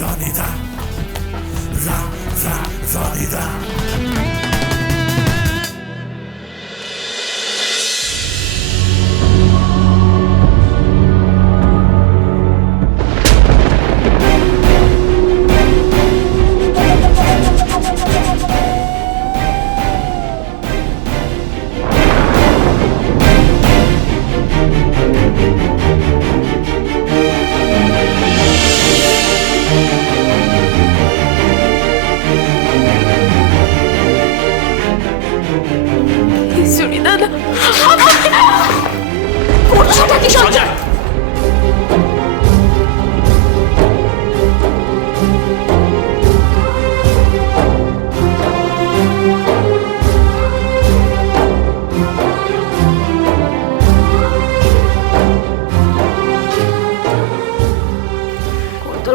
রনিদা রনিদা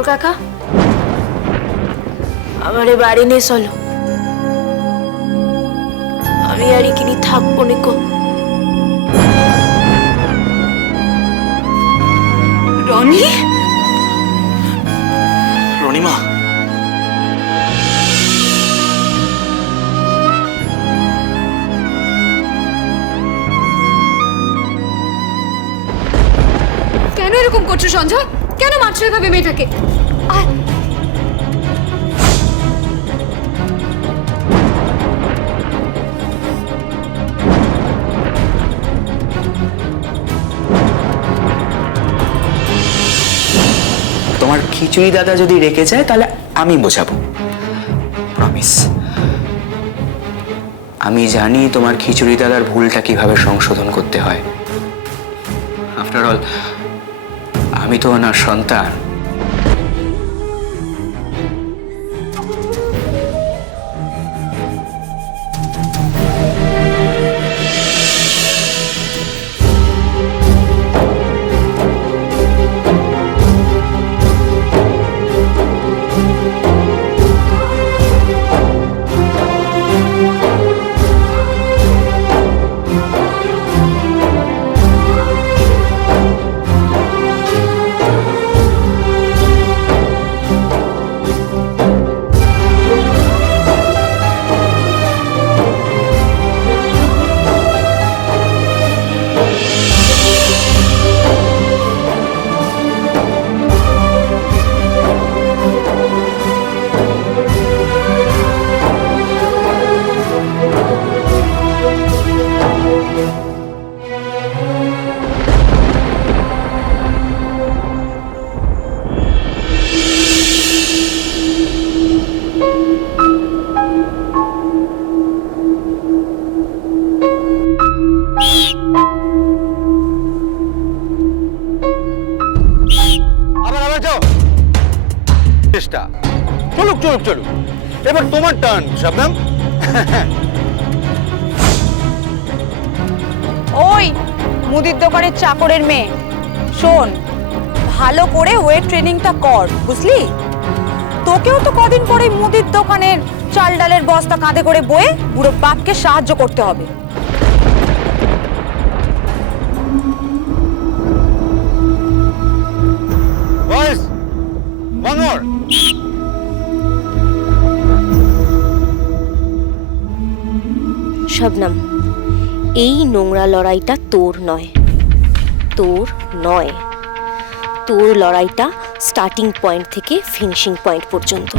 কাকা আমারে বাড়ি নিয়ে চলো, আমি আর এখানে থাকবো নিকো। রনি, রনিমা কেন এরকম করছো সঞ্জয়? কেন মারছো এভাবে মেয়েটাকে? আর তোমার খিচুড়ি দাদা যদি রেখে যায় তাহলে আমি বোঝাবো, প্রমিস। আমি জানি তোমার খিচুড়ি দাদার ভুলটা কিভাবে সংশোধন করতে হয়। আফটার অল আমি তো ওনার সন্তান। চলুক চলুক চলুক, এবার তোমার টার্ন শবনম। ওই মুদির দোকানের চাকরের মেয়ে, শোন, ভালো করে ওয়েট ট্রেনিংটা কর, বুঝলি? তোকেও তো কদিন পরে মুদির দোকানের চাল ডালের বস্তা কাঁধে করে বয়ে বুড়ো বাপকে সাহায্য করতে হবে। বয়েস, one more. শবনম, এই নোংরা লড়াইটা তোর নয়, তোর নয়। তোর লড়াইটা স্টার্টিং পয়েন্ট থেকে ফিনিশিং পয়েন্ট পর্যন্ত।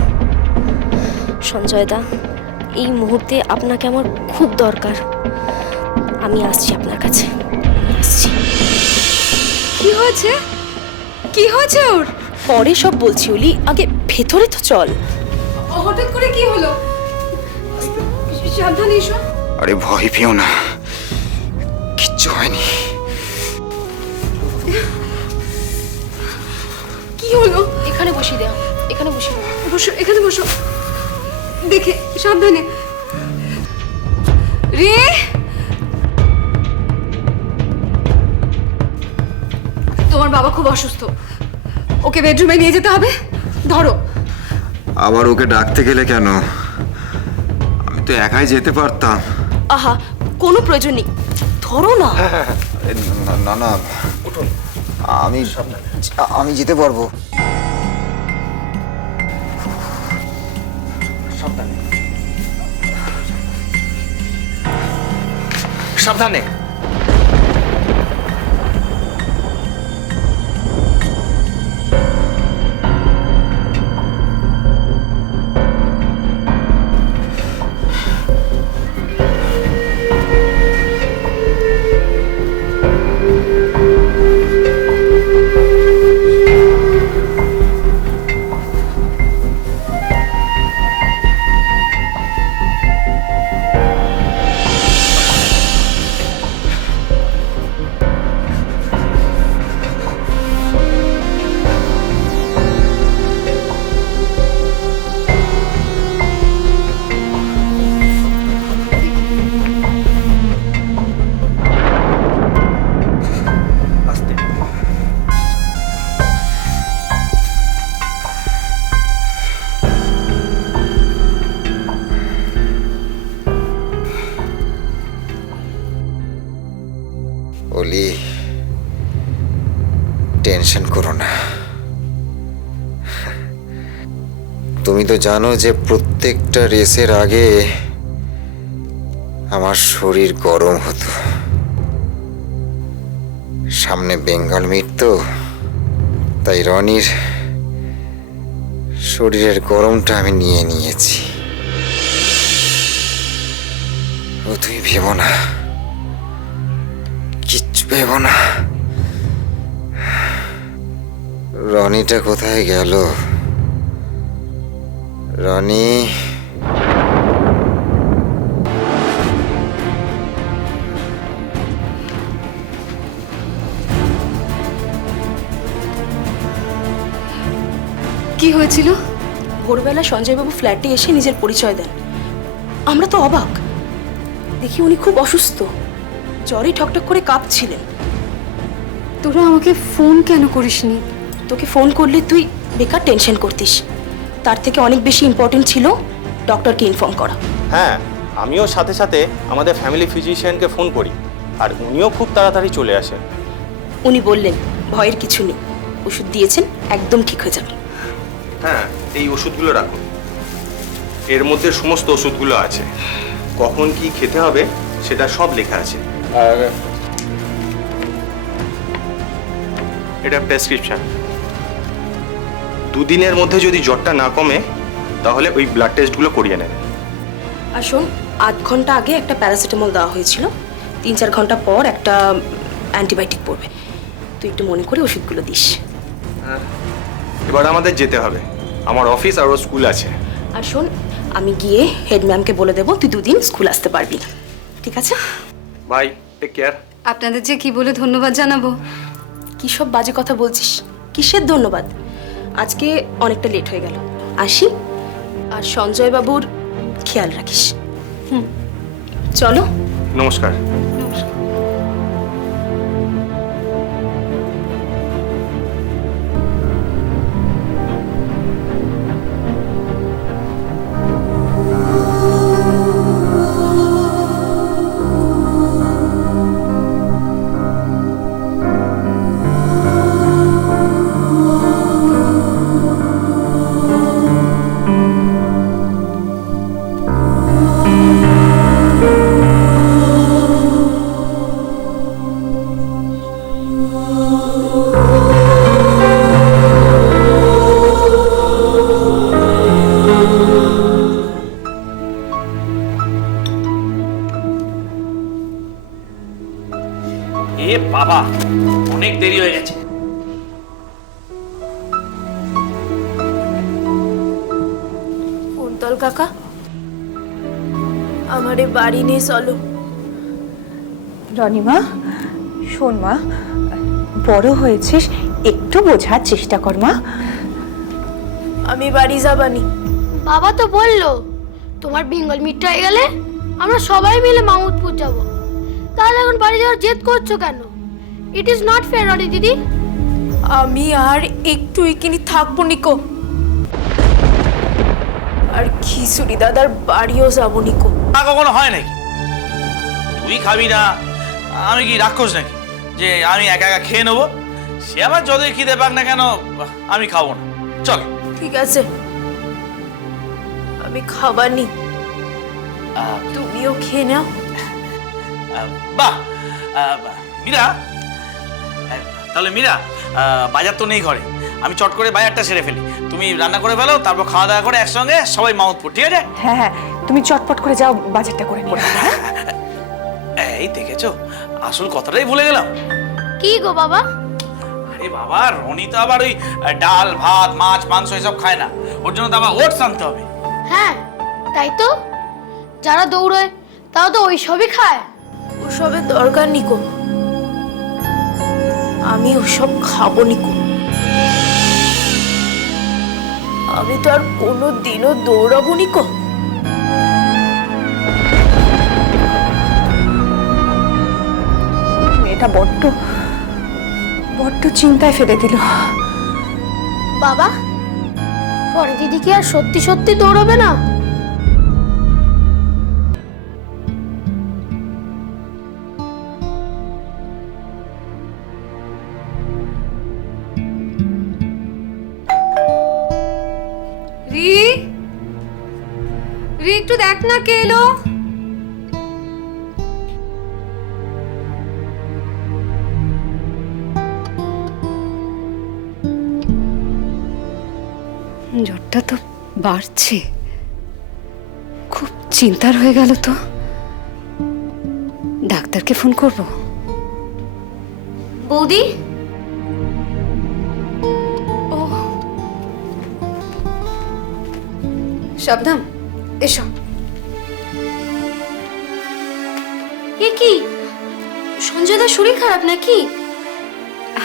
সঞ্জয় দা, এই মুহূর্তে আপনাকে আমার খুব দরকার। আমি আসছি আপনার কাছে, আসছি। কি হয়েছে? কি হয়েছে ওর? পরে সব বলছি ওলি, আগে ভেতরে তো চল। হঠাৎ করে কি হলো? সাবধানে এসো। আরে ভয় পেও না, কিচ্ছু হয়নি। কি হলো? এখানে বসিয়ে দাও, এখানে বসিয়ে দাও। বসো, এখানে বসো। দেখে সাবধানে। রে, তোমার বাবা খুব অসুস্থ, ওকে বেডরুমে নিয়ে যেতে হবে। ধরো। আবার ওকে ডাকতে গেলে কেন? আমি তো একাই যেতে পারতাম। আহা, কোনো প্রয়োজন নেই, ধরো না। না না, আমি যেতে পারবো। সাবধানে সাবধানে। অলি, টেনশন করো না। তুমি তো জানো যে প্রত্যেকটা রেসের আগে আমার শরীর গরম হতো। সামনে বেঙ্গল মিট তো, তাই রনির শরীরের গরমটা আমি নিয়ে নিয়েছি। ও তুমি ভেবো না, কিচ্ছু ভেবো না। রনিটা কোথায় গেল? রনি, কি হয়েছিল? ভোরবেলা সঞ্জয়বাবু ফ্ল্যাটে এসে নিজের পরিচয় দেন। আমরা তো অবাক, দেখি উনি খুব অসুস্থ, জ্বরে ঠকঠক করে কাঁপছিলেন। তোরা আমাকে ফোন কেন করিসনি? তোকে ফোন করলে তুই বেকার টেনশন করতিস, তার থেকে অনেক বেশি ইম্পর্টেন্ট ছিল ডক্টরকে ইনফর্ম করা। হ্যাঁ, আমিও সাথে সাথে আমাদের ফ্যামিলি ফিজিশিয়ানকে ফোন করি, আর উনিও খুব তাড়াতাড়ি চলে আসেন। উনি বললেন ভয়ের কিছু নেই, ওষুধ দিয়েছেন, একদম ঠিক হয়ে যাবে। হ্যাঁ, এই ওষুধগুলো রাখুন। এর মধ্যে সমস্ত ওষুধগুলো আছে, কখন কি খেতে হবে সেটা সব লেখা আছে। আর এটা প্রেসক্রিপশন। দুদিনের মধ্যে যদি জ্বরটা না কমে তাহলে ওই ব্লাড টেস্টগুলো করিয়ে নেন। আর শোন, 8 ঘন্টা আগে একটা প্যারাসিটামল দেওয়া হয়েছিল, 3-4 ঘন্টা পর একটা অ্যান্টিবায়োটিক পড়বে। তুই একটু মনে করে ওষুধগুলো দিস। এবার আমাদের যেতে হবে, আমার অফিস আর ওর স্কুল আছে। আর শোন, আমি গিয়ে হেড ম্যামকে বলে দেবো তুই 2 দিন স্কুল আসতে পারবি না, ঠিক আছে? Bye, take care. আপনাদের যে কি বলে ধন্যবাদ জানাবো। কী সব বাজে কথা বলছিস? কিসের ধন্যবাদ? আজকে অনেকটা লেট হয়ে গেল, আসি। আর সঞ্জয় বাবুর খেয়াল রাখিস। চলো। নমস্কার। এ বাবা, অনেক দেরি হয়ে গেছে। কুন্তল কাকা, আমারে বাড়ি নিয়ে চলো। রনিমা, শোন মা, বড় হয়েছিস, একটু বোঝার চেষ্টা কর মা। আমি বাড়ি যাবানি। বাবা তো বললো তোমার বেঙ্গল মিট হয়ে গেলে আমরা সবাই মিলে মামুদপুর যাব। তাহলে এখন বাড়ি যাওয়ার জেদ করছো কেন? It is not fair Roni দিদি। আমি আর একটু এখানে থাকবো নিকো, আর খিচুড়ি দাদার বাড়িও যাবো নিকো। তা কখনো হয় নাকি? তুই খাবি না, আমি কি রাক্ষস নাকি যে আমি একা একা খেয়ে নেবো? সে আমার যতই খিদে পাক না কেন, আমি খাবো না। চল। ঠিক আছে, আমি আমি খাবার নি, আহ, তুমিও খেয়ে নাও। বাহ মীরা, তাহলে মীরা, বাজার তো নেই ঘরে, আমি চট করে বাজারটা সেরে ফেলি, তুমি রান্না করে ফেলো, তারপর খাওয়া দাওয়া করে একসঙ্গে সবাই মাউথপুর, ঠিক আছে? হ্যাঁ হ্যাঁ, তুমি চটপট করে যাও, বাজারটা করে নিয়ে আসো, হ্যাঁ? এই দেখেছো, আসল কথাটাই ভুলে গেলাম। কি গো বাবা? আরে বাবা, রনি তো আবার ওই ডাল ভাত মাছ মাংস এসব খায় না, ওর জন্য তো আবার ওটস আনতে হবে। হ্যাঁ তাই তো, যারা দৌড়য় তারা তো ওই সবই খায়। ওসবের দরকার নিকো, আমি ওসব খাবো নিকো। আমি তো আর কোনো দিনও দৌড়াবো নিকো। মেয়েটা বড্ড বড্ড চিন্তায় ফেলে দিল। বাবা, পরে দিদি কি আর সত্যি সত্যি দৌড়াবে না? রি, রি একটু দেখ না কে এলো। জ্বরটা তো বাড়ছে, খুব চিন্তার হয়ে গেল তো। ডাক্তারকে ফোন করব। বৌদি, শবনম, এসো। এ কি, সঞ্জয়দার শরীর খারাপ নাকি?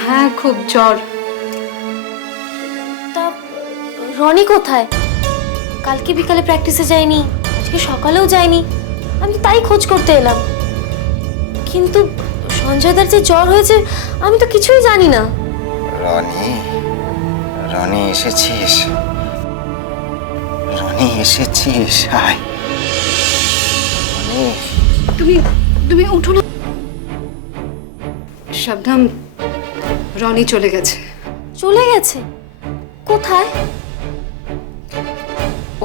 হ্যাঁ, খুব জ্বর। তা রনি কোথায়? কালকে বিকালে প্র্যাকটিসে যায়নি, আজকে সকালেও যায়নি, আমি তাই খোঁজ করতে এলাম। কিন্তু সঞ্জয়দার যে জ্বর হয়েছে আমি তো কিছুই জানি না। রনি, রনি এসেছিস? রনি এসেছিস? আয় রনি। তুমি তুমি উঠো না। শবনম, রনি চলে গেছে। চলে গেছে? কোথায়?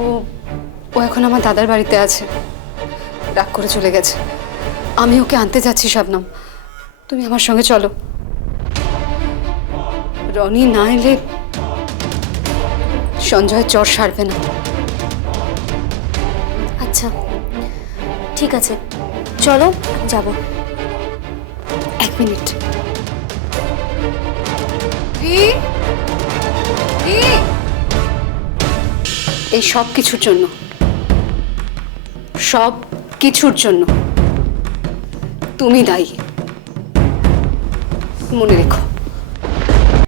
ও ও এখন আমার দাদার বাড়িতে আছে, রাগ করে চলে গেছে। আমি ওকে আনতে যাচ্ছি। শবনম, তুমি আমার সঙ্গে চলো। রনি না এলে সঞ্জয়ের জ্বর সারবে না। আচ্ছা ঠিক আছে, চলো যাব। 1 মিনিট। এই সব কিছুর জন্য, সব কিছুর জন্য তুমি দায়ী, মনে রেখো।